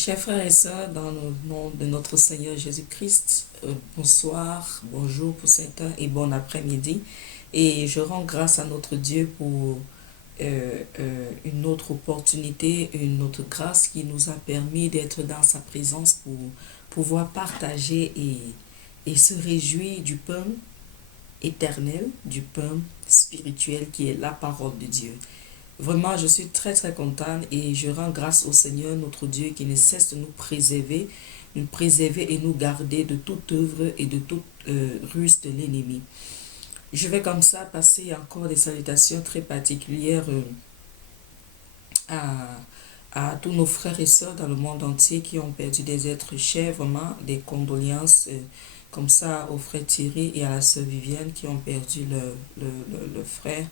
Chers frères et sœurs, dans le nom de notre Seigneur Jésus-Christ, bonsoir, bonjour pour certains et bon après-midi. Et je rends grâce à notre Dieu pour une autre opportunité, une autre grâce qui nous a permis d'être dans sa présence pour pouvoir partager et se réjouir du pain éternel, du pain spirituel qui est la parole de Dieu. Vraiment, je suis très très contente et je rends grâce au Seigneur, notre Dieu, qui ne cesse de nous préserver et nous garder de toute œuvre et de toute ruse de l'ennemi. Je vais comme ça passer encore des salutations très particulières à tous nos frères et sœurs dans le monde entier qui ont perdu des êtres chers, vraiment des condoléances comme ça au frère Thierry et à la sœur Vivienne qui ont perdu le frère.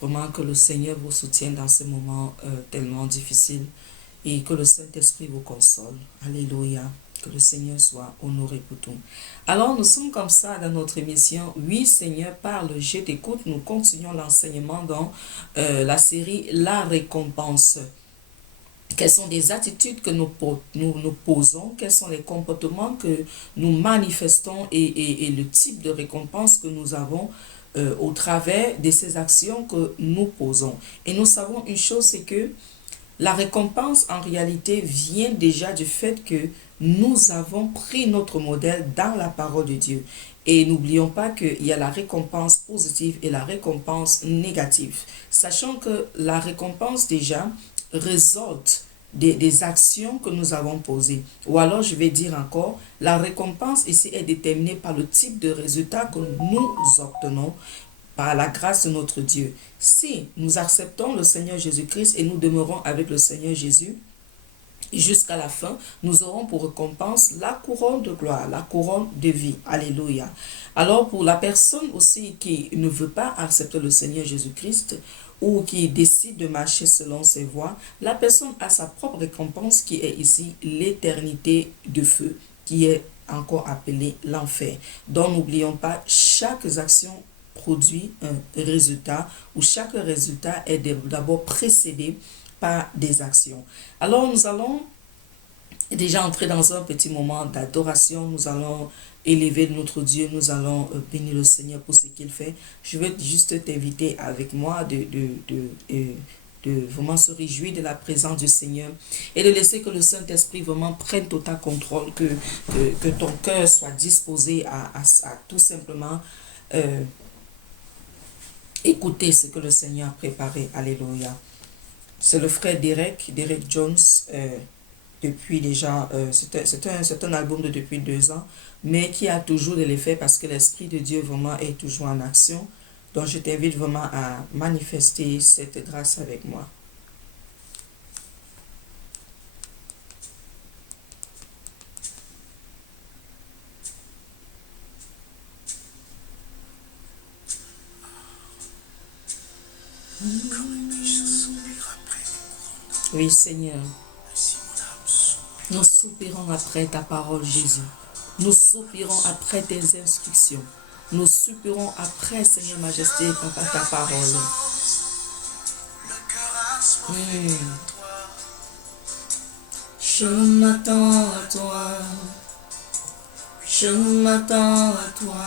Vraiment que le Seigneur vous soutienne dans ces moments tellement difficiles et que le Saint-Esprit vous console. Alléluia. Que le Seigneur soit honoré pour tout. Alors, nous sommes comme ça dans notre émission. Oui, Seigneur, parle, je t'écoute. Nous continuons l'enseignement dans la série La récompense. Quelles sont les attitudes que nous posons, quels sont les comportements que nous manifestons et le type de récompense que nous avons au travers de ces actions que nous posons. Et nous savons une chose, c'est que la récompense en réalité vient déjà du fait que nous avons pris notre modèle dans la parole de Dieu. Et n'oublions pas qu'il y a la récompense positive et la récompense négative. Sachant que la récompense déjà résulte des actions que nous avons posées. Ou alors je vais dire encore, la récompense ici est déterminée par le type de résultat que nous obtenons par la grâce de notre Dieu. Si nous acceptons le Seigneur Jésus-Christ et nous demeurons avec le Seigneur Jésus, jusqu'à la fin, nous aurons pour récompense la couronne de gloire, la couronne de vie. Alléluia. Alors pour la personne aussi qui ne veut pas accepter le Seigneur Jésus-Christ ou qui décide de marcher selon ses voies, la personne a sa propre récompense qui est ici l'éternité de feu, qui est encore appelée l'enfer. Donc n'oublions pas, chaque action produit un résultat où chaque résultat est d'abord précédé par des actions. Alors nous allons déjà entrer dans un petit moment d'adoration. Nous allons élever notre Dieu, nous allons bénir le Seigneur pour ce qu'il fait. Je vais juste t'inviter avec moi de vraiment se réjouir de la présence du Seigneur et de laisser que le Saint-Esprit vraiment prenne total contrôle, que ton cœur soit disposé à tout simplement écouter ce que le Seigneur a préparé. Alléluia. C'est le frère Derek Jones, depuis déjà, c'est un album de depuis 2 ans, mais qui a toujours de l'effet parce que l'Esprit de Dieu vraiment est toujours en action. Donc je t'invite vraiment à manifester cette grâce avec moi. Oui, Seigneur. Nous soupirons après ta parole, Jésus. Nous soupirons après tes instructions. Nous soupirons après, Seigneur Majesté, papa, ta parole. Je m'attends à toi. Je m'attends à toi.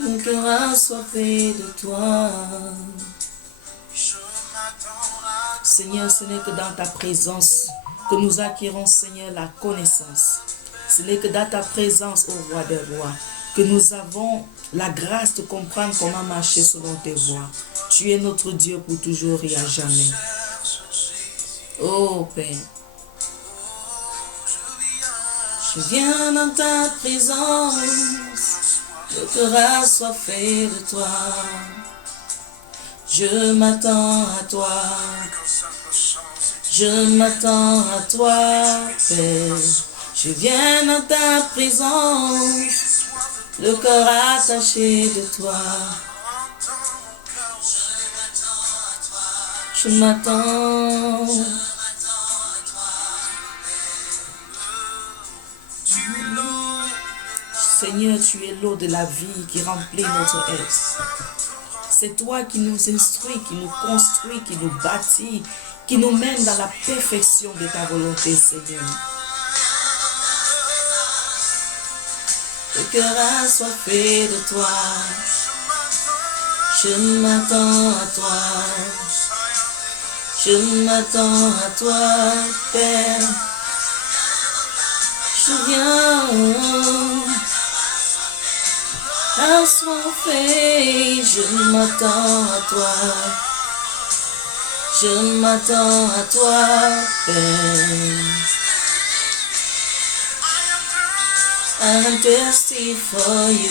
Mon cœur a soifé de toi. Seigneur, ce n'est que dans ta présence que nous acquérons, Seigneur, la connaissance. Ce n'est que dans ta présence, ô roi des rois, que nous avons la grâce de comprendre comment marcher selon tes voies. Tu es notre Dieu pour toujours et à jamais. Oh Père, je viens dans ta présence, le cœur assoiffé de toi. Je m'attends à toi. Je m'attends à toi, Père. Je viens dans ta présence, le cœur attaché de toi. Je m'attends. Seigneur, tu es l'eau de la vie qui remplit notre être. C'est toi qui nous instruis, qui nous construis, qui nous bâtis, qui nous mène dans la perfection de ta volonté, Seigneur. Le cœur assoiffé de toi, je m'attends à toi. Je m'attends à toi, Père. Je viens assoiffé, je m'attends à toi. Je m'attends à toi, Père. I'm thirsty for you,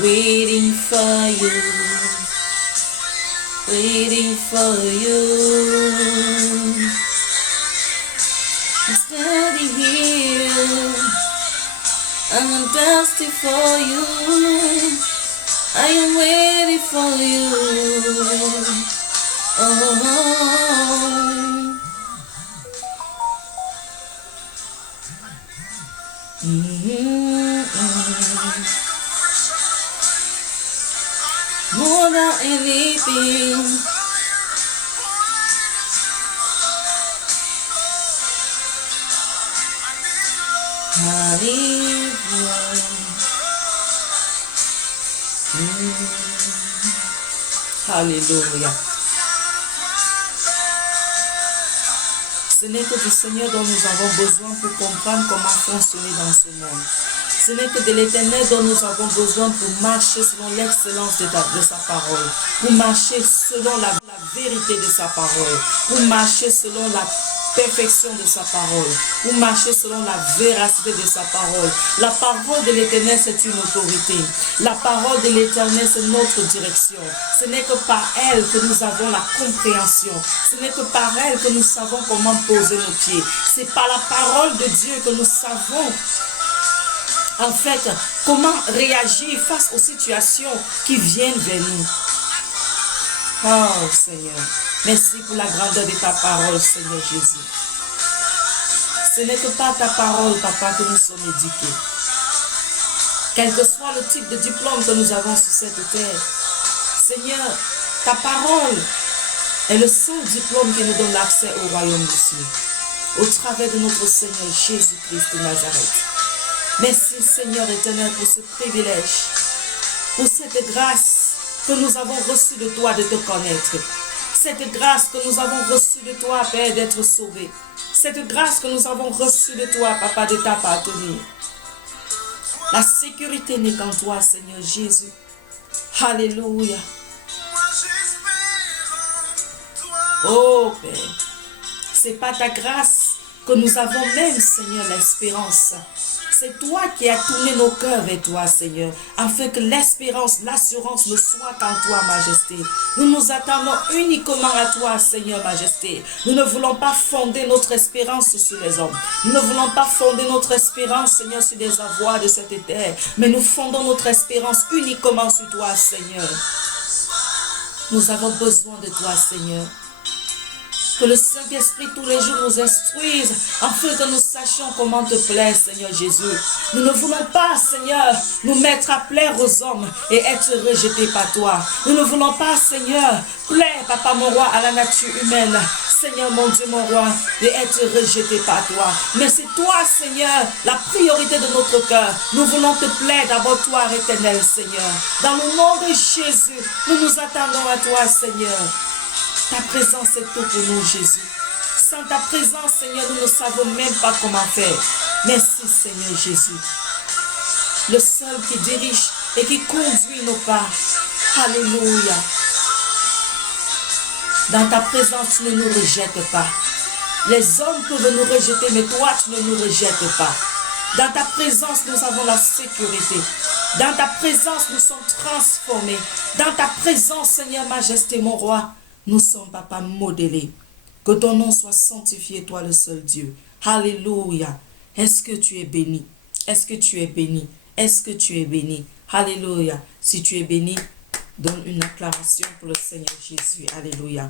waiting for you, waiting for you. I'm standing here, I'm thirsty for you, I am waiting for you. Oh. More than anything, I need you. Hallelujah. Ce n'est que du Seigneur dont nous avons besoin pour comprendre comment fonctionner dans ce monde. Ce n'est que de l'Éternel dont nous avons besoin pour marcher selon l'excellence de sa parole, pour marcher selon la vérité de sa parole, pour marcher selon la perfection de sa parole, pour marcher selon la véracité de sa parole. La parole de l'Éternel, c'est une autorité. La parole de l'Éternel, c'est notre direction. Ce n'est que par elle que nous avons la compréhension. Ce n'est que par elle que nous savons comment poser nos pieds. C'est par la parole de Dieu que nous savons en fait comment réagir face aux situations qui viennent vers nous. Oh Seigneur, merci pour la grandeur de ta parole, Seigneur Jésus. Ce n'est que par ta parole, Papa, que nous sommes éduqués. Quel que soit le type de diplôme que nous avons sur cette terre, Seigneur, ta parole est le seul diplôme qui nous donne l'accès au royaume des cieux, au travers de notre Seigneur Jésus-Christ de Nazareth. Merci Seigneur éternel pour ce privilège, pour cette grâce que nous avons reçue de toi de te connaître. Cette grâce que nous avons reçue de toi, Père, d'être sauvés. Cette grâce que nous avons reçue de toi, Papa, de t'appartenir. La sécurité n'est qu'en toi, Seigneur Jésus. Alléluia. Oh Père, c'est pas ta grâce que nous avons même, Seigneur, l'espérance. C'est toi qui as tourné nos cœurs vers toi, Seigneur, afin que l'espérance, l'assurance ne soit qu'en toi, Majesté. Nous nous attendons uniquement à toi, Seigneur, Majesté. Nous ne voulons pas fonder notre espérance sur les hommes. Nous ne voulons pas fonder notre espérance, Seigneur, sur les avoirs de cette terre. Mais nous fondons notre espérance uniquement sur toi, Seigneur. Nous avons besoin de toi, Seigneur. Que le Saint-Esprit tous les jours nous instruise afin que nous sachions comment te plaire, Seigneur Jésus. Nous ne voulons pas, Seigneur, nous mettre à plaire aux hommes et être rejetés par toi. Nous ne voulons pas, Seigneur, plaire, Papa mon roi, à la nature humaine. Seigneur mon Dieu, mon roi, et être rejetés par toi. Mais c'est toi, Seigneur, la priorité de notre cœur. Nous voulons te plaire d'abord, toi, éternel, Seigneur. Dans le nom de Jésus, nous nous attendons à toi, Seigneur. Ta présence est tout pour nous, Jésus. Sans ta présence, Seigneur, nous ne savons même pas comment faire. Merci, Seigneur Jésus. Le seul qui dirige et qui conduit nos pas. Alléluia. Dans ta présence, tu ne nous rejettes pas. Les hommes peuvent nous rejeter, mais toi, tu ne nous rejettes pas. Dans ta présence, nous avons la sécurité. Dans ta présence, nous sommes transformés. Dans ta présence, Seigneur, Majesté, mon roi, nous sommes, Papa, modélés. Que ton nom soit sanctifié, toi le seul Dieu. Alléluia. Est-ce que tu es béni? Est-ce que tu es béni? Est-ce que tu es béni? Alléluia. Si tu es béni, donne une acclamation pour le Seigneur Jésus. Alléluia.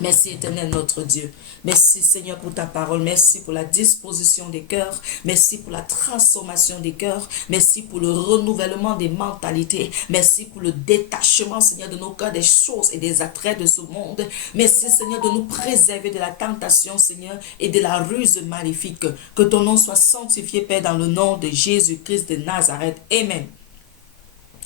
Merci éternel notre Dieu. Merci Seigneur pour ta parole. Merci pour la disposition des cœurs. Merci pour la transformation des cœurs. Merci pour le renouvellement des mentalités. Merci pour le détachement Seigneur de nos cœurs des choses et des attraits de ce monde. Merci Seigneur de nous préserver de la tentation Seigneur et de la ruse maléfique. Que ton nom soit sanctifié Père dans le nom de Jésus-Christ de Nazareth. Amen.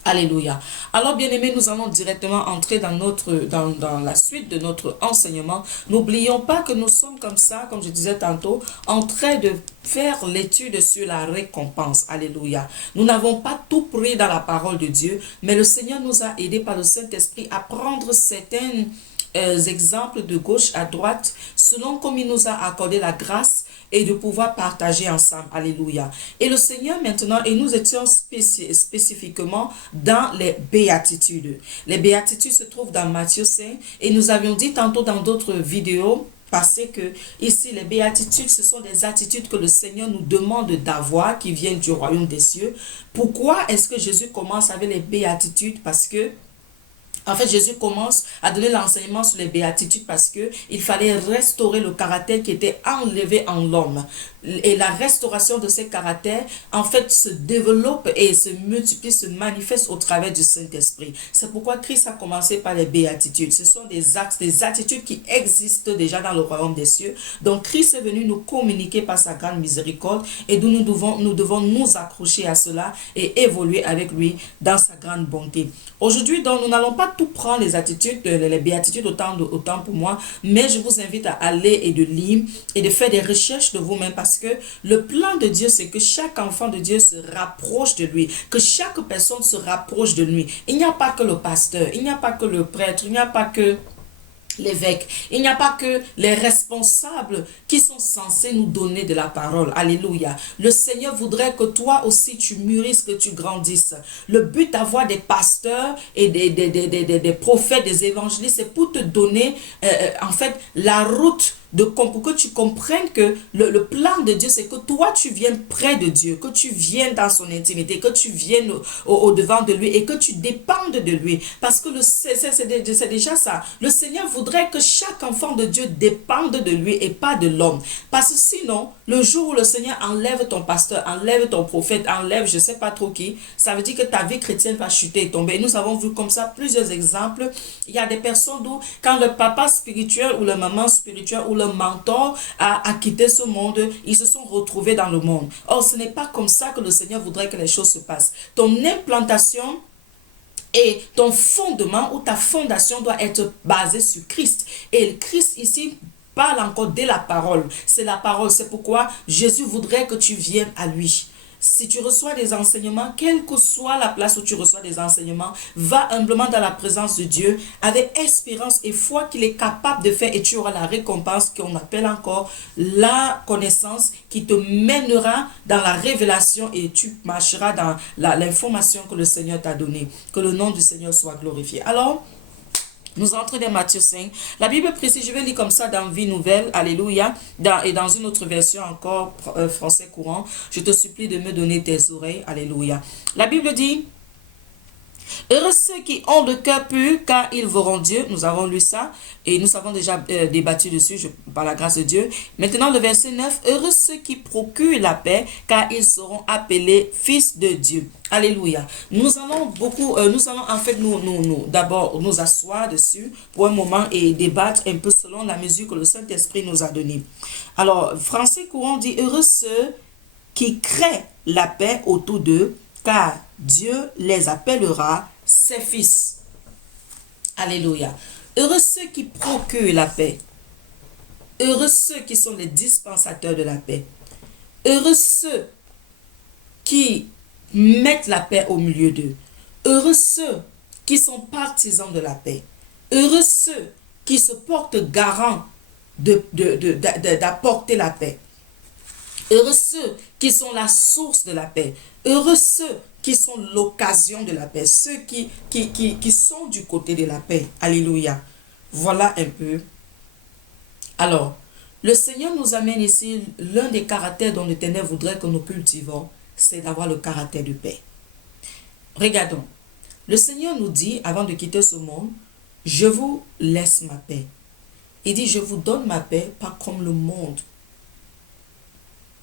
Alléluia. Alors, bien-aimés, nous allons directement entrer dans la suite de notre enseignement. N'oublions pas que nous sommes comme ça, comme je disais tantôt, en train de faire l'étude sur la récompense. Alléluia. Nous n'avons pas tout pris dans la parole de Dieu, mais le Seigneur nous a aidés par le Saint-Esprit à prendre certains exemples de gauche à droite, selon comme il nous a accordé la grâce et de pouvoir partager ensemble. Alléluia. Et le Seigneur maintenant, et nous étions spécifiquement dans les béatitudes. Les béatitudes se trouvent dans Matthieu 5 et nous avions dit tantôt dans d'autres vidéos passées que ici les béatitudes, ce sont des attitudes que le Seigneur nous demande d'avoir qui viennent du royaume des cieux. Pourquoi est-ce que Jésus commence avec les béatitudes? Parce que en fait, Jésus commence à donner l'enseignement sur les béatitudes parce que il fallait restaurer le caractère qui était enlevé en l'homme. Et la restauration de ces caractères, en fait, se développe et se multiplie, se manifeste au travers du Saint-Esprit. C'est pourquoi Christ a commencé par les béatitudes. Ce sont des actes, des attitudes qui existent déjà dans le royaume des cieux. Donc, Christ est venu nous communiquer par sa grande miséricorde et nous devons nous accrocher à cela et évoluer avec lui dans sa grande bonté. Aujourd'hui, donc, nous n'allons pas tout prendre les attitudes, les béatitudes autant pour moi, mais je vous invite à aller et de lire et de faire des recherches de vous-même parce que le plan de Dieu, c'est que chaque enfant de Dieu se rapproche de lui, que chaque personne se rapproche de lui. Il n'y a pas que le pasteur, il n'y a pas que le prêtre, il n'y a pas que l'évêque. Il n'y a pas que les responsables qui sont censés nous donner de la parole. Alléluia. Le Seigneur voudrait que toi aussi tu mûrisses, que tu grandisses. Le but d'avoir des pasteurs et des prophètes, des évangélistes, c'est pour te donner en fait la route pour que tu comprennes que le plan de Dieu, c'est que toi, tu viennes près de Dieu, que tu viennes dans son intimité, que tu viennes au-devant de lui et que tu dépendes de lui. Parce que c'est déjà ça. Le Seigneur voudrait que chaque enfant de Dieu dépende de lui et pas de l'homme. Parce que sinon, le jour où le Seigneur enlève ton pasteur, enlève ton prophète, enlève je ne sais pas trop qui, ça veut dire que ta vie chrétienne va chuter et tomber. Et nous avons vu comme ça plusieurs exemples. Il y a des personnes où, quand le papa spirituel ou la maman spirituelle ou le mentor a quitté ce monde, ils se sont retrouvés dans le monde. Or, ce n'est pas comme ça que le Seigneur voudrait que les choses se passent. Ton implantation et ton fondement ou ta fondation doit être basée sur Christ. Et Christ ici parle encore de la parole. C'est la parole. C'est pourquoi Jésus voudrait que tu viennes à lui. Si tu reçois des enseignements, quelle que soit la place où tu reçois des enseignements, va humblement dans la présence de Dieu avec espérance et foi qu'il est capable de faire et tu auras la récompense qu'on appelle encore la connaissance qui te mènera dans la révélation et tu marcheras dans l'information que le Seigneur t'a donnée. Que le nom du Seigneur soit glorifié. Alors, nous entrons dans Matthieu 5. La Bible précise, je vais lire comme ça dans Vie Nouvelle, Alléluia, et dans une autre version encore, français courant. Je te supplie de me donner tes oreilles, Alléluia. La Bible dit, heureux ceux qui ont le cœur pur, car ils verront Dieu. Nous avons lu ça et nous avons déjà débattu dessus par la grâce de Dieu. Maintenant, le verset 9. Heureux ceux qui procurent la paix, car ils seront appelés fils de Dieu. Alléluia. Nous allons en fait d'abord nous asseoir dessus pour un moment et débattre un peu selon la mesure que le Saint-Esprit nous a donnée. Alors, français courant dit, heureux ceux qui créent la paix autour d'eux, car Dieu les appellera ses fils. Alléluia. Heureux ceux qui procurent la paix. Heureux ceux qui sont les dispensateurs de la paix. Heureux ceux qui mettent la paix au milieu d'eux. Heureux ceux qui sont partisans de la paix. Heureux ceux qui se portent garants d'apporter la paix. Heureux ceux qui sont la source de la paix. Heureux ceux qui sont l'occasion de la paix. Ceux qui sont du côté de la paix. Alléluia. Voilà un peu. Alors, le Seigneur nous amène ici l'un des caractères dont l'Éternel voudrait que nous cultivons, c'est d'avoir le caractère de paix. Regardons. Le Seigneur nous dit, avant de quitter ce monde, je vous laisse ma paix. Il dit, je vous donne ma paix, pas comme le monde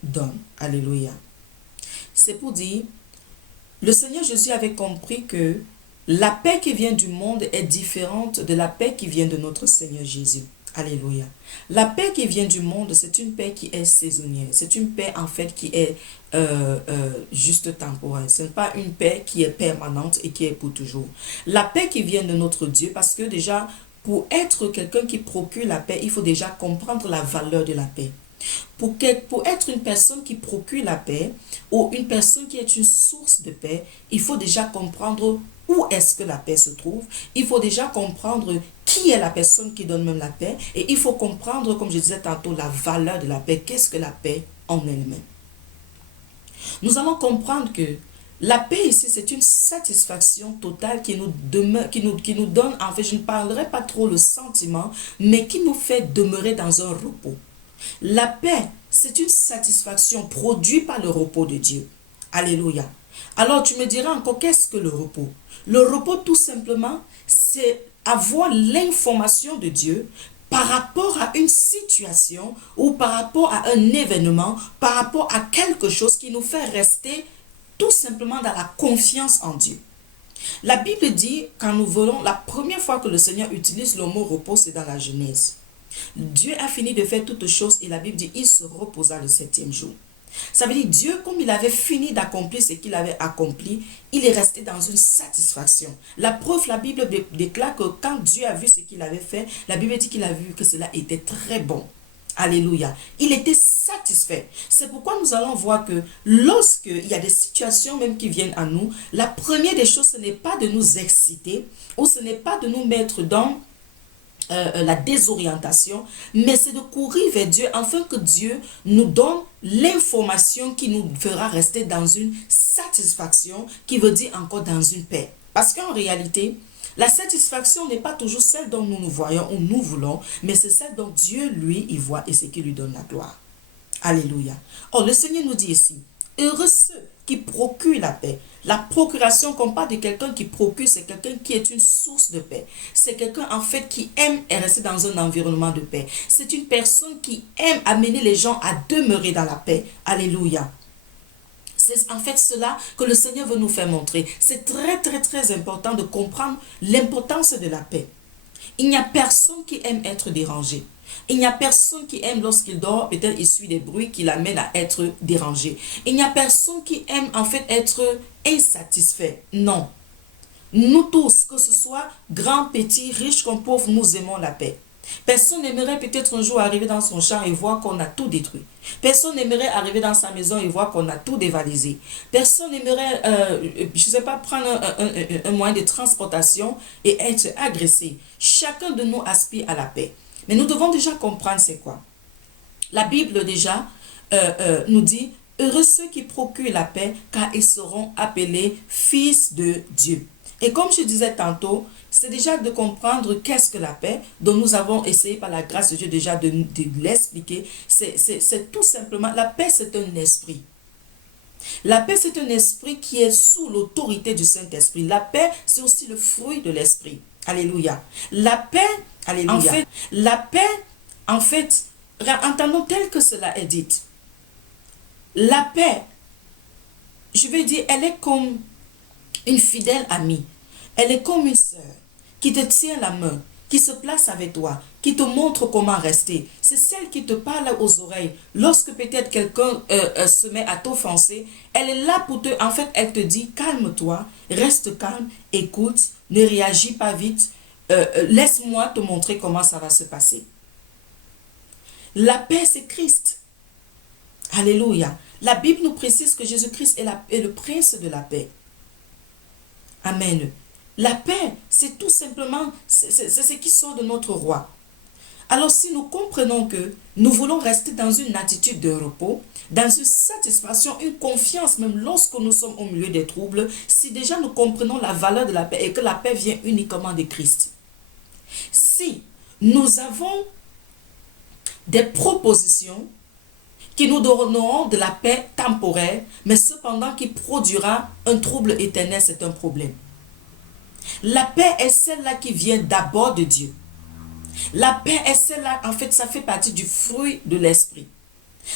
donne. Alléluia. C'est pour dire, le Seigneur Jésus avait compris que la paix qui vient du monde est différente de la paix qui vient de notre Seigneur Jésus. Alléluia. La paix qui vient du monde, c'est une paix qui est saisonnière. C'est une paix en fait qui est juste temporaire. Ce n'est pas une paix qui est permanente et qui est pour toujours. La paix qui vient de notre Dieu, parce que déjà, pour être quelqu'un qui procure la paix, il faut déjà comprendre la valeur de la paix. Pour être une personne qui procure la paix ou une personne qui est une source de paix, il faut déjà comprendre où est-ce que la paix se trouve. Il faut déjà comprendre qui est la personne qui donne même la paix. Et il faut comprendre, comme je disais tantôt, la valeur de la paix. Qu'est-ce que la paix en elle-même? Nous allons comprendre que la paix ici, c'est une satisfaction totale qui nous donne, en fait, je ne parlerai pas trop le sentiment, mais qui nous fait demeurer dans un repos. La paix, c'est une satisfaction produite par le repos de Dieu. Alléluia. Alors tu me diras encore, qu'est-ce que le repos? Le repos, tout simplement, c'est avoir l'information de Dieu par rapport à une situation ou par rapport à un événement, par rapport à quelque chose qui nous fait rester tout simplement dans la confiance en Dieu. La Bible dit, quand nous voulons, la première fois que le Seigneur utilise le mot repos, c'est dans la Genèse. Dieu a fini de faire toutes choses et la Bible dit, il se reposa le 7e jour. Ça veut dire, Dieu, comme il avait fini d'accomplir ce qu'il avait accompli, il est resté dans une satisfaction. La preuve, la Bible déclare que quand Dieu a vu ce qu'il avait fait, la Bible dit qu'il a vu que cela était très bon. Alléluia. Il était satisfait. C'est pourquoi nous allons voir que lorsqu'il y a des situations même qui viennent à nous, la première des choses, ce n'est pas de nous exciter ou ce n'est pas de nous mettre dans la désorientation, mais c'est de courir vers Dieu afin que Dieu nous donne l'information qui nous fera rester dans une satisfaction, qui veut dire encore dans une paix. Parce qu'en réalité, la satisfaction n'est pas toujours celle dont nous nous voyons ou nous voulons, mais c'est celle dont Dieu, lui, y voit et c'est qui lui donne la gloire. Alléluia. Or, le Seigneur nous dit ici, heureux ceux qui procurent la paix. La procuration, qu'on parle de quelqu'un qui procure, c'est quelqu'un qui est une source de paix. C'est quelqu'un en fait qui aime rester dans un environnement de paix. C'est une personne qui aime amener les gens à demeurer dans la paix. Alléluia. C'est en fait cela que le Seigneur veut nous faire montrer. C'est très très très important de comprendre l'importance de la paix. Il n'y a personne qui aime être dérangé. Il n'y a personne qui aime lorsqu'il dort, peut-être il suit des bruits qui l'amènent à être dérangé. Il n'y a personne qui aime en fait être insatisfait. Non. Nous tous, que ce soit grand, petit, riche comme pauvre, nous aimons la paix. Personne n'aimerait peut-être un jour arriver dans son champ et voir qu'on a tout détruit. Personne n'aimerait arriver dans sa maison et voir qu'on a tout dévalisé. Personne n'aimerait, je ne sais pas, prendre un moyen de transportation et être agressé. Chacun de nous aspire à la paix. Mais nous devons déjà comprendre c'est quoi. La Bible déjà nous dit, heureux ceux qui procurent la paix, car ils seront appelés fils de Dieu. Et comme je disais tantôt, c'est déjà de comprendre qu'est-ce que la paix, dont nous avons essayé par la grâce de Dieu déjà de l'expliquer. C'est tout simplement, la paix c'est un esprit. La paix c'est un esprit qui est sous l'autorité du Saint-Esprit. La paix c'est aussi le fruit de l'esprit. Alléluia. La paix, alléluia. En fait, entendons tel que cela est dit. La paix, je vais dire, elle est comme une fidèle amie. Elle est comme une sœur qui te tient la main, qui se place avec toi, qui te montre comment rester. C'est celle qui te parle aux oreilles. Lorsque peut-être quelqu'un se met à t'offenser, elle est là pour te... En fait, elle te dit, calme-toi, reste calme, écoute, ne réagis pas vite. Laisse-moi te montrer comment ça va se passer. La paix, c'est Christ. Alléluia. La Bible nous précise que Jésus-Christ est le prince de la paix. Amen. La paix, c'est tout simplement, c'est ce qui sort de notre roi. Alors si nous comprenons que nous voulons rester dans une attitude de repos, dans une satisfaction, une confiance, même lorsque nous sommes au milieu des troubles, si déjà nous comprenons la valeur de la paix et que la paix vient uniquement de Christ. Si nous avons des propositions qui nous donneront de la paix temporaire, mais cependant qui produira un trouble éternel, c'est un problème. La paix est celle-là qui vient d'abord de Dieu. La paix est celle-là, en fait, ça fait partie du fruit de l'esprit.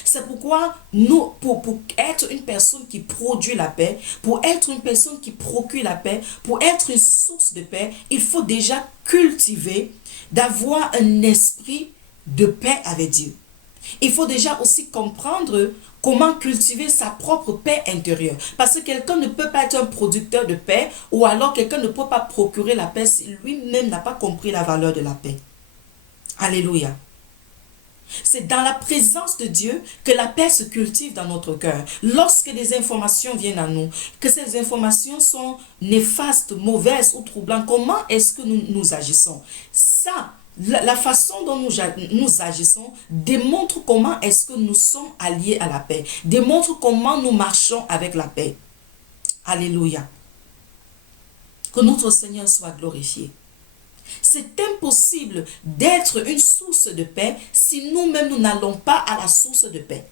C'est pourquoi nous, pour être une personne qui produit la paix, pour être une personne qui procure la paix, pour être une source de paix, il faut déjà cultiver, d'avoir un esprit de paix avec Dieu. Il faut déjà aussi comprendre comment cultiver sa propre paix intérieure. Parce que quelqu'un ne peut pas être un producteur de paix, ou alors quelqu'un ne peut pas procurer la paix si lui-même n'a pas compris la valeur de la paix. Alléluia. C'est dans la présence de Dieu que la paix se cultive dans notre cœur. Lorsque des informations viennent à nous, que ces informations sont néfastes, mauvaises ou troublantes, comment est-ce que nous agissons? Ça, la façon dont nous agissons démontre comment est-ce que nous sommes alliés à la paix, démontre comment nous marchons avec la paix. Alléluia. Que notre Seigneur soit glorifié. C'est impossible d'être une source de paix si nous-mêmes nous n'allons pas à la source de paix.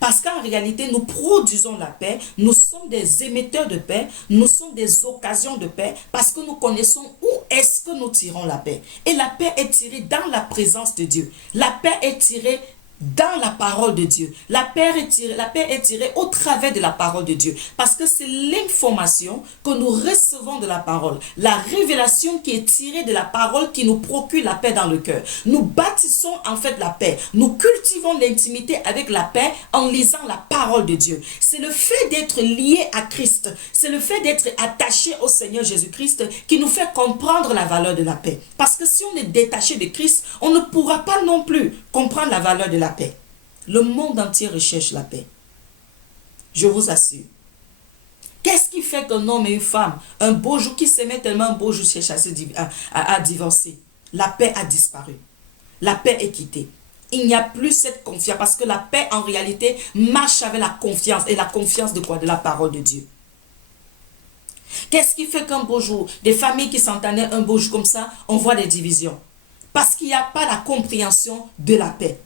Parce qu'en réalité, nous produisons la paix, nous sommes des émetteurs de paix, nous sommes des occasions de paix, parce que nous connaissons où est-ce que nous tirons la paix. Et la paix est tirée dans la présence de Dieu. La paix est tirée dans la parole de Dieu. La paix est tirée au travers de la parole de Dieu. Parce que c'est l'information que nous recevons de la parole. La révélation qui est tirée de la parole qui nous procure la paix dans le cœur. Nous bâtissons en fait la paix. Nous cultivons l'intimité avec la paix en lisant la parole de Dieu. C'est le fait d'être lié à Christ. C'est le fait d'être attaché au Seigneur Jésus-Christ qui nous fait comprendre la valeur de la paix. Parce que si on est détaché de Christ, on ne pourra pas non plus comprendre la valeur de la paix. Le monde entier recherche la paix. Je vous assure. Qu'est-ce qui fait qu'un homme et une femme, un beau jour qui s'aimaient tellement, un beau jour cherchent à divorcer? La paix a disparu. La paix est quittée. Il n'y a plus cette confiance parce que la paix en réalité marche avec la confiance. Et la confiance de quoi? De la parole de Dieu. Qu'est-ce qui fait qu'un beau jour, des familles qui s'entendaient un beau jour comme ça, on voit des divisions? Parce qu'il n'y a pas la compréhension de la paix.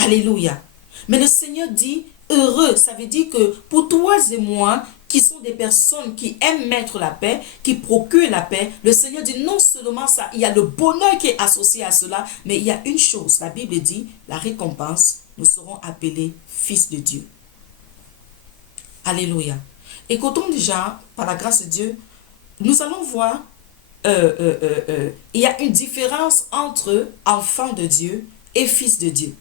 Alléluia. Mais le Seigneur dit, heureux, ça veut dire que pour toi et moi, qui sont des personnes qui aiment mettre la paix, qui procurent la paix, le Seigneur dit non seulement ça, il y a le bonheur qui est associé à cela, mais il y a une chose, la Bible dit, la récompense, nous serons appelés fils de Dieu. Alléluia. Écoutons déjà, par la grâce de Dieu, nous allons voir, il y a une différence entre enfant de Dieu et fils de Dieu.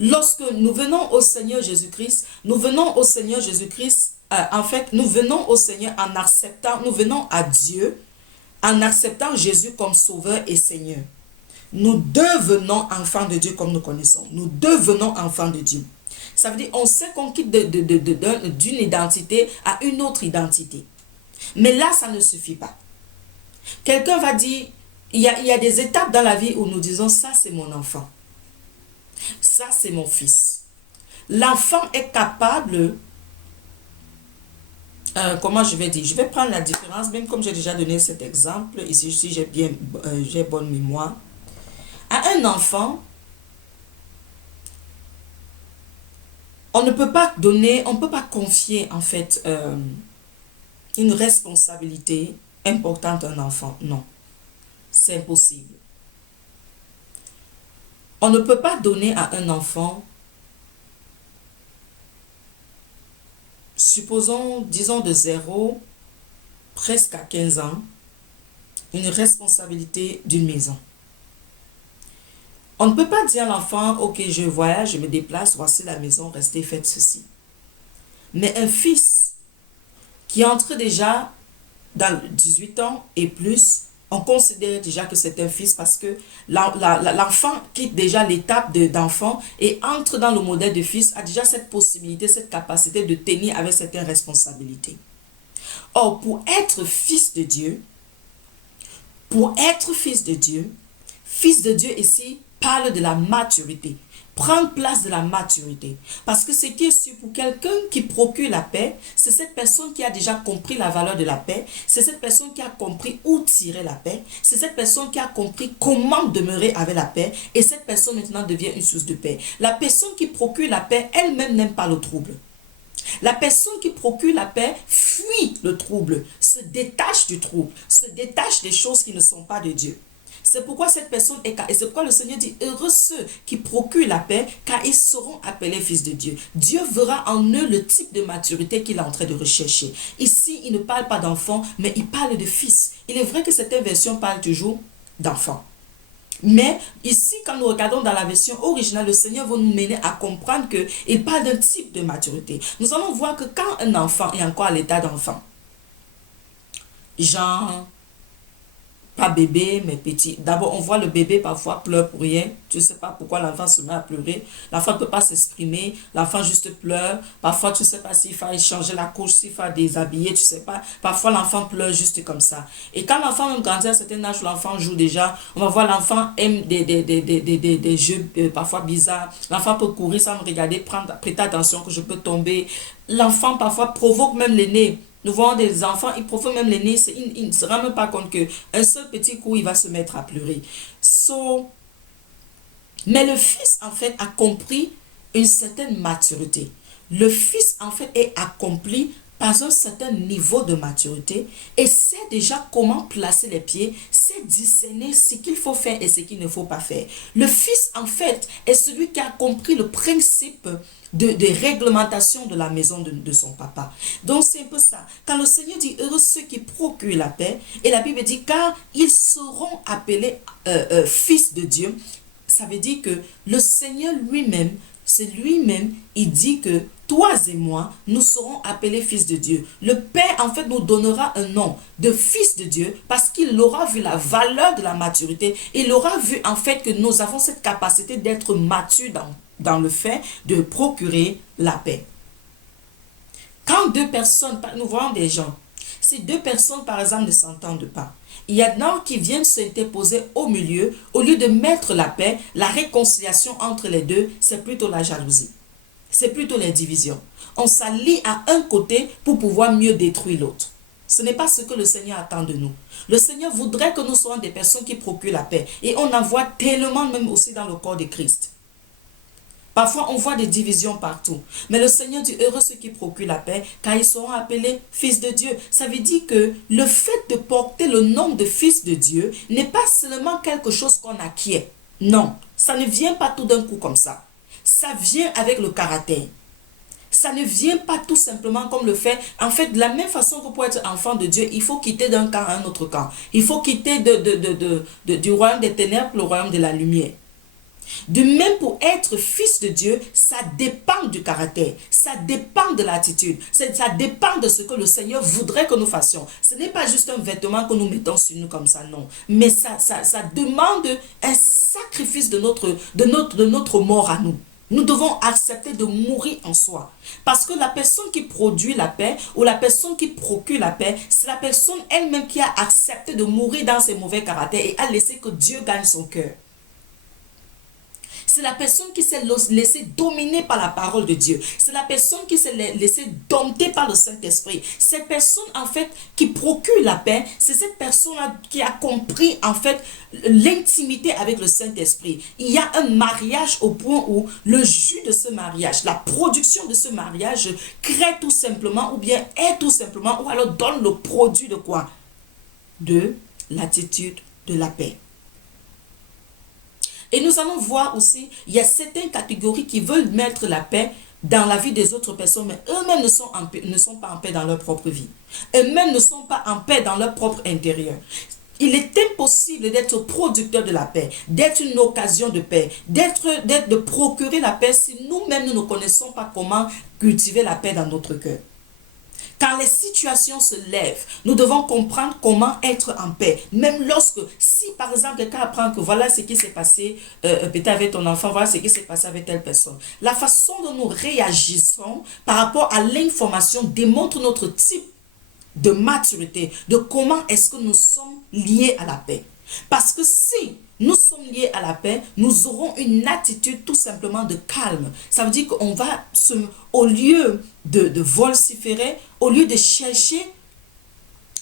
Lorsque nous venons au Seigneur Jésus-Christ, nous venons au Seigneur Jésus-Christ, en fait, nous venons au Seigneur en acceptant, nous venons à Dieu en acceptant Jésus comme Sauveur et Seigneur. Nous devenons enfants de Dieu comme nous connaissons. Nous devenons enfants de Dieu. Ça veut dire on sait qu'on quitte d'une identité à une autre identité. Mais là, ça ne suffit pas. Quelqu'un va dire, il y a des étapes dans la vie où nous disons, ça c'est mon enfant. Ça, c'est mon fils. L'enfant est capable, comment je vais dire, je vais prendre la différence, même comme j'ai déjà donné cet exemple, ici si j'ai bonne mémoire. À un enfant, on ne peut pas donner, on ne peut pas confier en fait une responsabilité importante à un enfant. Non, c'est impossible. On ne peut pas donner à un enfant, supposons, disons de 0 presque à 15 ans, une responsabilité d'une maison. On ne peut pas dire à l'enfant, ok, je voyage, je me déplace, voici la maison, restez, faites ceci. Mais un fils qui entre déjà dans 18 ans et plus, on considère déjà que c'est un fils parce que l'enfant quitte déjà l'étape d'enfant et entre dans le modèle de fils, a déjà cette possibilité, cette capacité de tenir avec certaines responsabilités. Or, pour être fils de Dieu ici parle de la maturité. Prendre place de la maturité. Parce que ce qui est sûr pour quelqu'un qui procure la paix, c'est cette personne qui a déjà compris la valeur de la paix, c'est cette personne qui a compris où tirer la paix, c'est cette personne qui a compris comment demeurer avec la paix, et cette personne maintenant devient une source de paix. La personne qui procure la paix, elle-même n'aime pas le trouble. La personne qui procure la paix fuit le trouble, se détache du trouble, se détache des choses qui ne sont pas de Dieu. C'est pourquoi cette personne est... Et c'est pourquoi le Seigneur dit, heureux ceux qui procurent la paix, car ils seront appelés fils de Dieu. Dieu verra en eux le type de maturité qu'il est en train de rechercher. Ici, il ne parle pas d'enfant, mais il parle de fils. Il est vrai que certaines versions parlent toujours d'enfant. Mais ici, quand nous regardons dans la version originale, le Seigneur va nous mener à comprendre qu'il parle d'un type de maturité. Nous allons voir que quand un enfant est encore à l'état d'enfant, genre, pas bébé, mais petit. D'abord, on voit le bébé parfois pleure pour rien. Tu ne sais pas pourquoi l'enfant se met à pleurer. L'enfant ne peut pas s'exprimer. L'enfant juste pleure. Parfois, tu ne sais pas s'il faut changer la couche, s'il faut déshabiller, tu ne sais pas. Parfois, l'enfant pleure juste comme ça. Et quand l'enfant même grandit à un certain âge où l'enfant joue déjà, on va voir l'enfant aime des jeux parfois bizarres. L'enfant peut courir sans me regarder, prêter attention que je peux tomber. L'enfant parfois provoque même l'aîné. Nous voyons des enfants, ils profitent même les nez, ils ne se rendent même pas compte qu'un seul petit coup, il va se mettre à pleurer. Mais le fils, en fait, a compris une certaine maturité. Le fils, en fait, est accompli par un certain niveau de maturité et sait déjà comment placer les pieds, sait discerner ce qu'il faut faire et ce qu'il ne faut pas faire. Le fils, en fait, est celui qui a compris le principe de réglementation de la maison de son papa. Donc, c'est un peu ça. Quand le Seigneur dit, heureux ceux qui procurent la paix, et la Bible dit, car ils seront appelés fils de Dieu, ça veut dire que le Seigneur lui-même, c'est lui-même, il dit que toi et moi, nous serons appelés fils de Dieu. Le Père, en fait, nous donnera un nom de fils de Dieu parce qu'il aura vu la valeur de la maturité. Il aura vu, en fait, que nous avons cette capacité d'être matures dans le fait de procurer la paix. Quand deux personnes, nous voyons des gens, si deux personnes, par exemple, ne s'entendent pas, il y en a qui viennent s'interposer au milieu, au lieu de mettre la paix, la réconciliation entre les deux, c'est plutôt la jalousie. C'est plutôt les divisions. On s'allie à un côté pour pouvoir mieux détruire l'autre. Ce n'est pas ce que le Seigneur attend de nous. Le Seigneur voudrait que nous soyons des personnes qui procurent la paix. Et on en voit tellement même aussi dans le corps de Christ. Parfois, on voit des divisions partout. Mais le Seigneur dit, heureux ceux qui procurent la paix, car ils seront appelés fils de Dieu. Ça veut dire que le fait de porter le nom de fils de Dieu n'est pas seulement quelque chose qu'on acquiert. Non, ça ne vient pas tout d'un coup comme ça. Ça vient avec le caractère. Ça ne vient pas tout simplement comme le fait. En fait, de la même façon que pour être enfant de Dieu, il faut quitter d'un camp à un autre camp. Il faut quitter du royaume des ténèbres au royaume de la lumière. De même, pour être fils de Dieu, ça dépend du caractère, ça dépend de l'attitude, ça dépend de ce que le Seigneur voudrait que nous fassions. Ce n'est pas juste un vêtement que nous mettons sur nous comme ça, non. Mais ça demande un sacrifice de notre mort à nous. Nous devons accepter de mourir en soi. Parce que la personne qui produit la paix ou la personne qui procure la paix, c'est la personne elle-même qui a accepté de mourir dans ses mauvais caractères et a laissé que Dieu gagne son cœur. C'est la personne qui s'est laissée dominer par la parole de Dieu. C'est la personne qui s'est laissée dompter par le Saint-Esprit. Cette personne, en fait, qui procure la paix, c'est cette personne qui a compris, en fait, l'intimité avec le Saint-Esprit. Il y a un mariage au point où le jus de ce mariage, la production de ce mariage crée tout simplement, ou bien est tout simplement, ou alors donne le produit de quoi? De l'attitude de la paix. Et nous allons voir aussi, il y a certaines catégories qui veulent mettre la paix dans la vie des autres personnes, mais eux-mêmes ne sont pas en paix dans leur propre vie. Eux-mêmes ne sont pas en paix dans leur propre intérieur. Il est impossible d'être producteur de la paix, d'être une occasion de paix, de procurer la paix si nous-mêmes nous ne connaissons pas comment cultiver la paix dans notre cœur. Quand les situations se lèvent, nous devons comprendre comment être en paix. Même lorsque, si par exemple, quelqu'un apprend que voilà ce qui s'est passé, peut-être avec ton enfant, voilà ce qui s'est passé avec telle personne. La façon dont nous réagissons par rapport à l'information démontre notre type de maturité, de comment est-ce que nous sommes liés à la paix. Parce que si nous sommes liés à la paix, nous aurons une attitude tout simplement de calme. Ça veut dire qu'on va, au lieu de vociférer, au lieu de chercher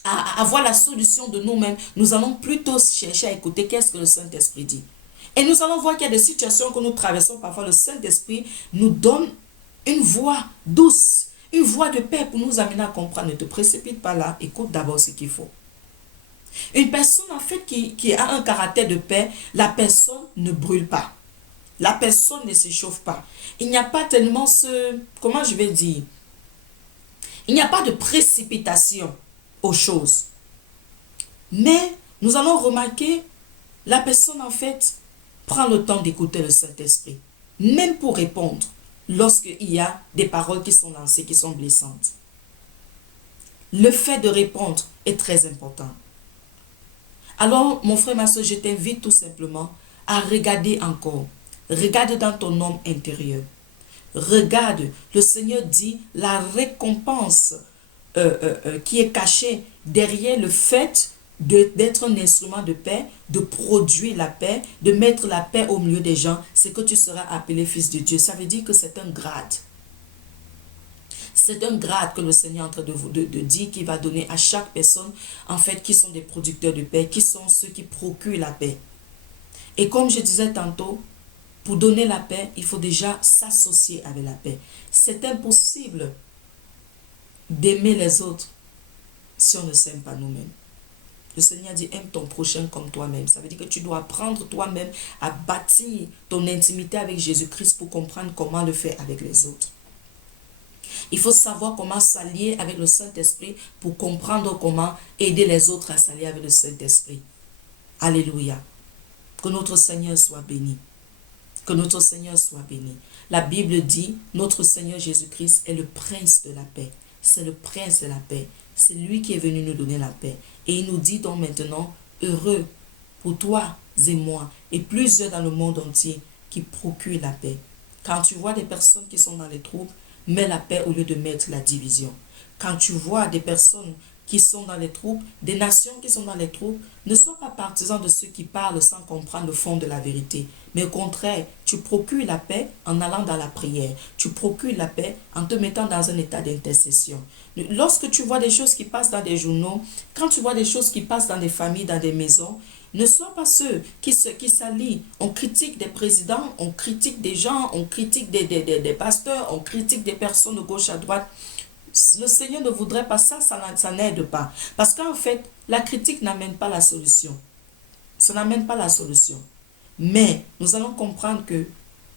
à avoir la solution de nous-mêmes, nous allons plutôt chercher à écouter qu'est-ce que le Saint-Esprit dit. Et nous allons voir qu'il y a des situations que nous traversons. Parfois, le Saint-Esprit nous donne une voix douce, une voix de paix pour nous amener à comprendre. Ne te précipite pas là, écoute d'abord ce qu'il faut. Une personne en fait qui a un caractère de paix, la personne ne brûle pas. La personne ne se chauffe pas. Il n'y a pas tellement comment je vais dire, il n'y a pas de précipitation aux choses. Mais nous allons remarquer, la personne en fait prend le temps d'écouter le Saint-Esprit, même pour répondre lorsqu'il y a des paroles qui sont lancées, qui sont blessantes. Le fait de répondre est très important. Alors, mon frère, ma soeur, je t'invite tout simplement à regarder encore. Regarde dans ton homme intérieur. Regarde, le Seigneur dit la récompense qui est cachée derrière le fait d'être un instrument de paix, de produire la paix, de mettre la paix au milieu des gens, c'est que tu seras appelé fils de Dieu. Ça veut dire que c'est un grade. C'est un grade que le Seigneur est en train de dire qu'il va donner à chaque personne, en fait, qui sont des producteurs de paix, qui sont ceux qui procurent la paix. Et comme je disais tantôt, pour donner la paix, il faut déjà s'associer avec la paix. C'est impossible d'aimer les autres si on ne s'aime pas nous-mêmes. Le Seigneur dit, aime ton prochain comme toi-même. Ça veut dire que tu dois apprendre toi-même à bâtir ton intimité avec Jésus-Christ pour comprendre comment le faire avec les autres. Il faut savoir comment s'allier avec le Saint-Esprit pour comprendre comment aider les autres à s'allier avec le Saint-Esprit. Alléluia. Que notre Seigneur soit béni. Que notre Seigneur soit béni. La Bible dit, notre Seigneur Jésus-Christ est le prince de la paix. C'est le prince de la paix. C'est lui qui est venu nous donner la paix. Et il nous dit donc maintenant, heureux pour toi et moi, et plusieurs dans le monde entier qui procurent la paix. Quand tu vois des personnes qui sont dans les troubles, mets la paix au lieu de mettre la division. Quand tu vois des personnes qui sont dans les troubles, des nations qui sont dans les troubles, ne sois pas partisan de ceux qui parlent sans comprendre le fond de la vérité. Mais au contraire, tu procures la paix en allant dans la prière. Tu procures la paix en te mettant dans un état d'intercession. Lorsque tu vois des choses qui passent dans des journaux, quand tu vois des choses qui passent dans des familles, dans des maisons, ne sois pas ceux qui s'allient. On critique des présidents, on critique des gens, on critique des pasteurs, on critique des personnes de gauche à droite. Le Seigneur ne voudrait pas ça, ça n'aide pas. Parce qu'en fait, la critique n'amène pas la solution. Ça n'amène pas la solution. Mais nous allons comprendre que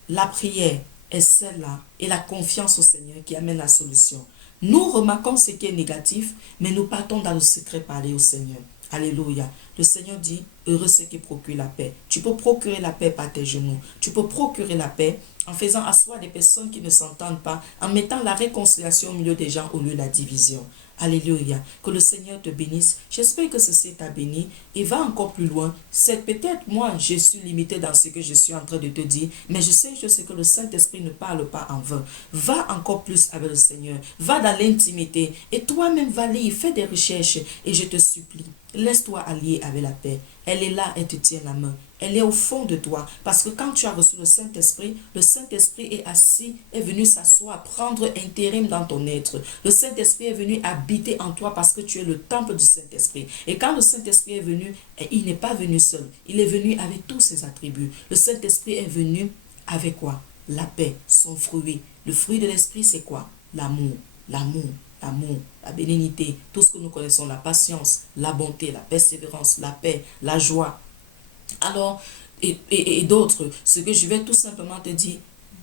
la prière est celle-là et la confiance au Seigneur qui amène la solution. Nous remarquons ce qui est négatif, mais nous partons dans le secret parler au Seigneur. Alléluia. Le Seigneur dit, heureux ceux qui procurent la paix. Tu peux procurer la paix par tes genoux. Tu peux procurer la paix en faisant asseoir des personnes qui ne s'entendent pas, en mettant la réconciliation au milieu des gens au lieu de la division. Alléluia. Que le Seigneur te bénisse. J'espère que ceci t'a béni et va encore plus loin. C'est peut-être moi, je suis limité dans ce que je suis en train de te dire, mais je sais que le Saint-Esprit ne parle pas en vain. Va encore plus avec le Seigneur. Va dans l'intimité et toi-même va lire, fais des recherches et je te supplie. Laisse-toi allier avec la paix. Elle est là, elle te tient la main. Elle est au fond de toi. Parce que quand tu as reçu le Saint-Esprit est assis, est venu s'asseoir, prendre intérim dans ton être. Le Saint-Esprit est venu habiter en toi parce que tu es le temple du Saint-Esprit. Et quand le Saint-Esprit est venu, il n'est pas venu seul. Il est venu avec tous ses attributs. Le Saint-Esprit est venu avec quoi? La paix, son fruit. Le fruit de l'Esprit, c'est quoi? L'amour, l'amour, l'amour, la bénignité, tout ce que nous connaissons, la patience, la bonté, la persévérance, la paix, la joie. Alors, et d'autres, ce que je vais tout simplement te dire,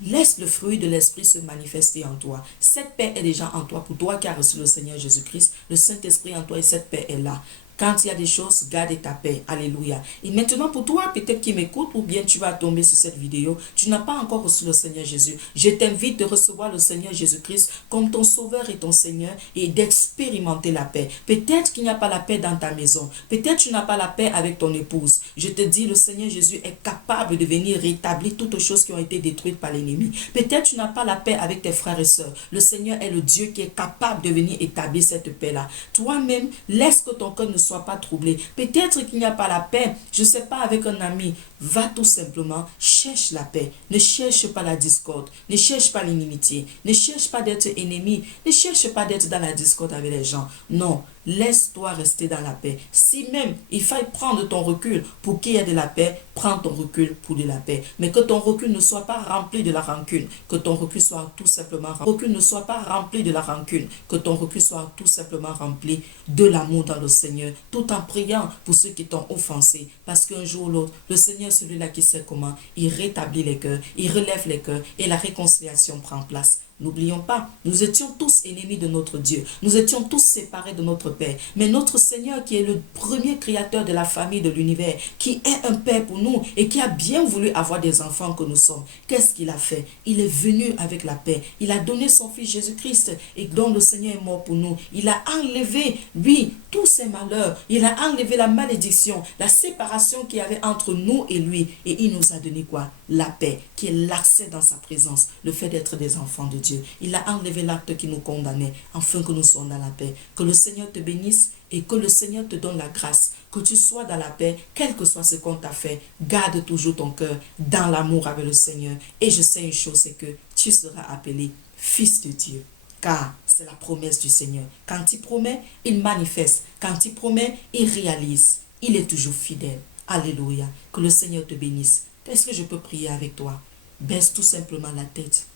laisse le fruit de l'Esprit se manifester en toi. Cette paix est déjà en toi, pour toi qui as reçu le Seigneur Jésus-Christ, le Saint-Esprit en toi et cette paix est là. Quand il y a des choses, garde ta paix. Alléluia. Et maintenant, pour toi, peut-être qui m'écoute, ou bien tu vas tomber sur cette vidéo, tu n'as pas encore reçu le Seigneur Jésus. Je t'invite de recevoir le Seigneur Jésus-Christ comme ton Sauveur et ton Seigneur et d'expérimenter la paix. Peut-être qu'il n'y a pas la paix dans ta maison. Peut-être tu n'as pas la paix avec ton épouse. Je te dis, le Seigneur Jésus est capable de venir rétablir toutes choses qui ont été détruites par l'ennemi. Peut-être tu n'as pas la paix avec tes frères et sœurs. Le Seigneur est le Dieu qui est capable de venir établir cette paix-là. Toi-même, laisse que ton cœur ne soit pas troublé. Peut-être qu'il n'y a pas la paix, je ne sais pas, avec un ami. Va tout simplement, cherche la paix. Ne cherche pas la discorde. Ne cherche pas l'inimitié. Ne cherche pas d'être ennemi. Ne cherche pas d'être dans la discorde avec les gens. Non, laisse-toi rester dans la paix. Si même il faille prendre ton recul pour qu'il y ait de la paix, prends ton recul pour de la paix. Mais que ton recul ne soit pas rempli de la rancune, que ton recul soit tout simplement rempli de la rancune, que ton recul soit tout simplement rempli de l'amour dans le Seigneur, tout en priant pour ceux qui t'ont offensé. Parce qu'un jour ou l'autre, le Seigneur, celui-là qui sait comment, il rétablit les cœurs, il relève les cœurs et la réconciliation prend place. N'oublions pas, nous étions tous ennemis de notre Dieu. Nous étions tous séparés de notre Père. Mais notre Seigneur, qui est le premier créateur de la famille de l'univers, qui est un Père pour nous et qui a bien voulu avoir des enfants que nous sommes, qu'est-ce qu'il a fait? Il est venu avec la paix. Il a donné son Fils Jésus-Christ et dont le Seigneur est mort pour nous. Il a enlevé, lui, tous ses malheurs. Il a enlevé la malédiction, la séparation qu'il y avait entre nous et lui. Et il nous a donné quoi? La paix, qui est l'accès dans sa présence, le fait d'être des enfants de Dieu. Il a enlevé l'acte qui nous condamnait, afin que nous soyons dans la paix. Que le Seigneur te bénisse et que le Seigneur te donne la grâce. Que tu sois dans la paix, quel que soit ce qu'on t'a fait. Garde toujours ton cœur dans l'amour avec le Seigneur. Et je sais une chose, c'est que tu seras appelé fils de Dieu. Car c'est la promesse du Seigneur. Quand il promet, il manifeste. Quand il promet, il réalise. Il est toujours fidèle. Alléluia. Que le Seigneur te bénisse. Est-ce que je peux prier avec toi? Baisse tout simplement la tête.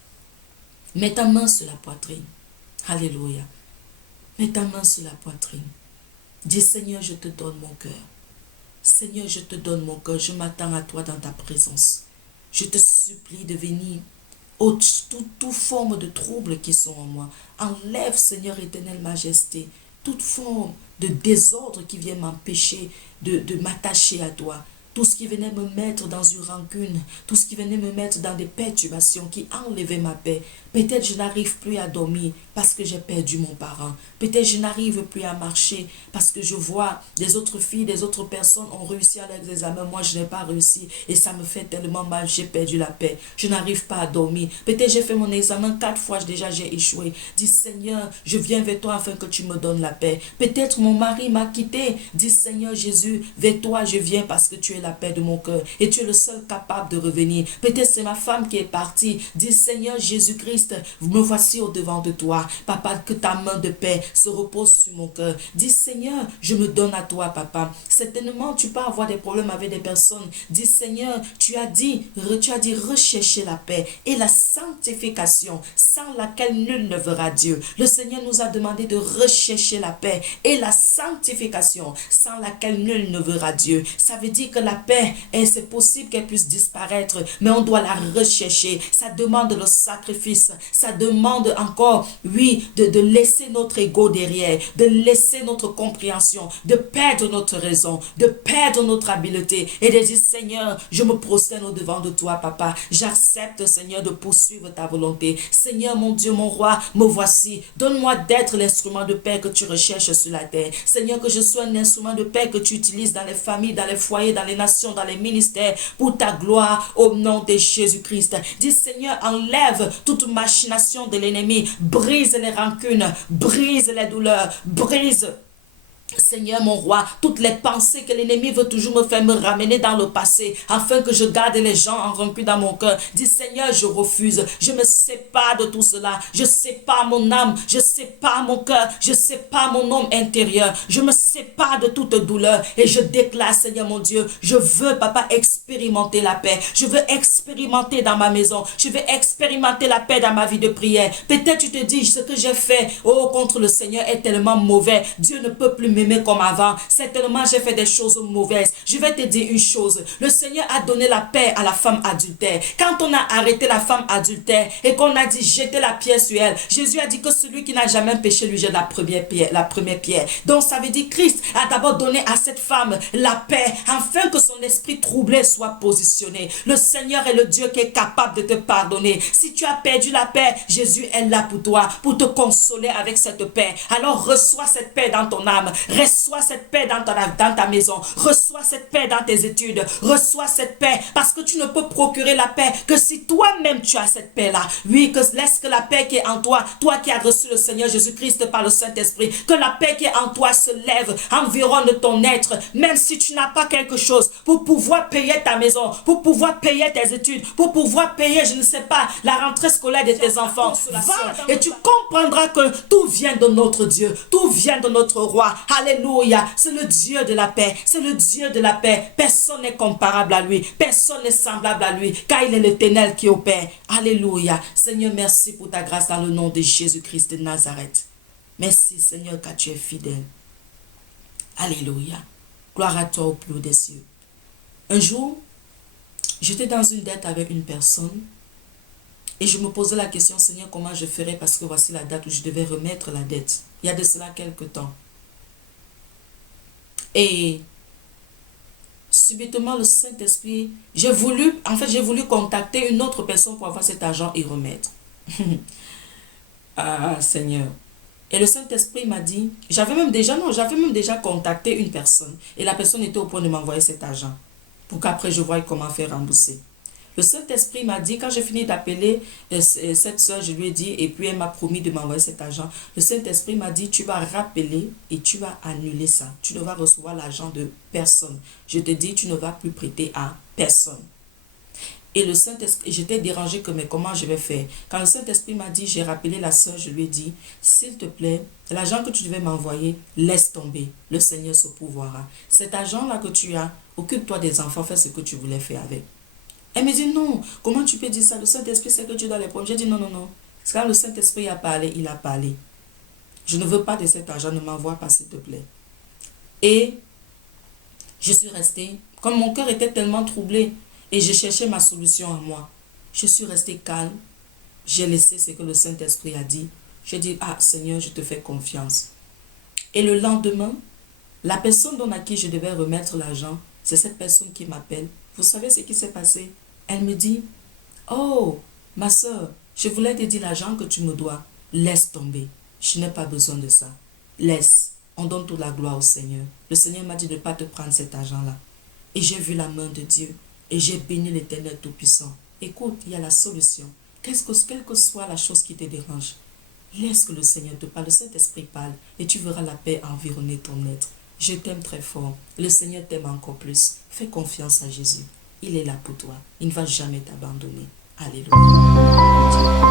Mets ta main sur la poitrine. Alléluia. Mets ta main sur la poitrine. Dis, Seigneur, je te donne mon cœur. Seigneur, je te donne mon cœur. Je m'attends à toi dans ta présence. Je te supplie de venir. Toute forme de trouble qui sont en moi. Enlève, Seigneur, éternelle majesté, toute forme de désordre qui vient m'empêcher de m'attacher à toi. Tout ce qui venait me mettre dans une rancune, tout ce qui venait me mettre dans des perturbations qui enlevaient ma paix. Peut-être je n'arrive plus à dormir parce que j'ai perdu mon parent. Peut-être je n'arrive plus à marcher parce que je vois des autres filles, des autres personnes ont réussi à leurs examens. Moi, je n'ai pas réussi et ça me fait tellement mal. J'ai perdu la paix. Je n'arrive pas à dormir. Peut-être j'ai fait mon examen 4 fois déjà, j'ai échoué. Dis, Seigneur, je viens vers toi afin que tu me donnes la paix. Peut-être mon mari m'a quitté. Dis, Seigneur Jésus, vers toi je viens parce que tu es la paix de mon cœur et tu es le seul capable de revenir. Peut-être c'est ma femme qui est partie. Dis, Seigneur Jésus-Christ, me voici au devant de toi. Papa, que ta main de paix se repose sur mon cœur. Dis, Seigneur, je me donne à toi, papa. Certainement, tu peux avoir des problèmes avec des personnes. Dis, Seigneur, tu as dit rechercher la paix et la sanctification sans laquelle nul ne verra Dieu. Le Seigneur nous a demandé de rechercher la paix et la sanctification sans laquelle nul ne verra Dieu. Ça veut dire que la paix, c'est possible qu'elle puisse disparaître, mais on doit la rechercher. Ça demande le sacrifice. Ça demande encore, oui, de laisser notre ego derrière, de laisser notre compréhension, de perdre notre raison, de perdre notre habileté et de dire, Seigneur, je me prosterne au devant de toi, papa. J'accepte, Seigneur, de poursuivre ta volonté. Seigneur, mon Dieu, mon roi, me voici. Donne-moi d'être l'instrument de paix que tu recherches sur la terre. Seigneur, que je sois un instrument de paix que tu utilises dans les familles, dans les foyers, dans les nations, dans les ministères, pour ta gloire, au nom de Jésus-Christ. Dis, Seigneur, enlève toute machination de l'ennemi, brise les rancunes, brise les douleurs, brise, Seigneur mon roi, toutes les pensées que l'ennemi veut toujours me faire me ramener dans le passé, afin que je garde les gens en rancune dans mon cœur. Dis, Seigneur, je refuse, je me sépare de tout cela, je sépare mon âme, je sépare mon cœur, je sépare mon homme intérieur, je me sépare de toute douleur et je déclare, Seigneur mon Dieu, je veux, papa, expérimenter la paix, je veux expérimenter dans ma maison, je veux expérimenter la paix dans ma vie de prière. Peut-être tu te dis, ce que j'ai fait, contre le Seigneur est tellement mauvais, Dieu ne peut plus m'aimer comme avant. Certainement, j'ai fait des choses mauvaises. Je vais te dire une chose. Le Seigneur a donné la paix à la femme adultère. Quand on a arrêté la femme adultère et qu'on a dit jeter la pierre sur elle, Jésus a dit que celui qui n'a jamais péché lui jette la première pierre. Donc, ça veut dire Christ a d'abord donné à cette femme la paix afin que son esprit troublé soit positionné. Le Seigneur est le Dieu qui est capable de te pardonner. Si tu as perdu la paix, Jésus est là pour toi, pour te consoler avec cette paix. Alors, reçois cette paix dans ton âme. Reçois cette paix dans ta maison. Reçois cette paix dans tes études. Reçois cette paix parce que tu ne peux procurer la paix que si toi-même tu as cette paix-là. Oui, laisse que la paix qui est en toi, toi qui as reçu le Seigneur Jésus-Christ par le Saint-Esprit, que la paix qui est en toi se lève, environne ton être, même si tu n'as pas quelque chose pour pouvoir payer ta maison, pour pouvoir payer tes études, pour pouvoir payer, je ne sais pas, la rentrée scolaire de tes enfants. Va et tu comprendras que tout vient de notre Dieu, tout vient de notre roi. Alléluia, c'est le Dieu de la paix, c'est le Dieu de la paix. Personne n'est comparable à lui, personne n'est semblable à lui, car il est l'Éternel qui opère. Alléluia. Seigneur, merci pour ta grâce dans le nom de Jésus-Christ de Nazareth. Merci Seigneur car tu es fidèle. Alléluia. Gloire à toi au plus haut des cieux. Un jour, j'étais dans une dette avec une personne et je me posais la question, Seigneur, comment je ferais parce que voici la date où je devais remettre la dette. Il y a de cela quelque temps. Et subitement, le Saint-Esprit, j'ai voulu contacter une autre personne pour avoir cet argent et remettre. Ah, Seigneur. Et le Saint-Esprit m'a dit, j'avais même déjà contacté une personne. Et la personne était au point de m'envoyer cet argent. Pour qu'après je voie comment faire rembourser. Le Saint-Esprit m'a dit, quand j'ai fini d'appeler cette soeur, je lui ai dit, et puis elle m'a promis de m'envoyer cet argent. Le Saint-Esprit m'a dit, tu vas rappeler et tu vas annuler ça. Tu ne vas recevoir l'argent de personne. Je te dis, tu ne vas plus prêter à personne. Et le Saint-Esprit, j'étais dérangée mais comment je vais faire? Quand le Saint-Esprit m'a dit, j'ai rappelé la soeur, je lui ai dit, s'il te plaît, l'argent que tu devais m'envoyer, laisse tomber. Le Seigneur se pourvoira. Cet argent-là que tu as, occupe-toi des enfants, fais ce que tu voulais faire avec. Elle me dit, non, comment tu peux dire ça? Le Saint-Esprit sait que tu dois les prendre. J'ai dit, non, non, non. C'est quand le Saint-Esprit a parlé, il a parlé. Je ne veux pas de cet argent, ne m'envoie pas, s'il te plaît. Et je suis restée, comme mon cœur était tellement troublé, et je cherchais ma solution à moi. Je suis restée calme. J'ai laissé ce que le Saint-Esprit a dit. J'ai dit, ah Seigneur, je te fais confiance. Et le lendemain, la personne à qui je devais remettre l'argent, c'est cette personne qui m'appelle. Vous savez ce qui s'est passé? Elle me dit, oh, ma soeur, je voulais te dire l'argent que tu me dois. Laisse tomber. Je n'ai pas besoin de ça. Laisse. On donne toute la gloire au Seigneur. Le Seigneur m'a dit de ne pas te prendre cet argent-là. Et j'ai vu la main de Dieu. Et j'ai béni l'Éternel Tout-Puissant. Écoute, il y a la solution. Quelle que soit la chose qui te dérange, laisse que le Seigneur te parle, le Saint-Esprit parle, et tu verras la paix environner ton être. Je t'aime très fort. Le Seigneur t'aime encore plus. Fais confiance à Jésus. Il est là pour toi. Il ne va jamais t'abandonner. Alléluia.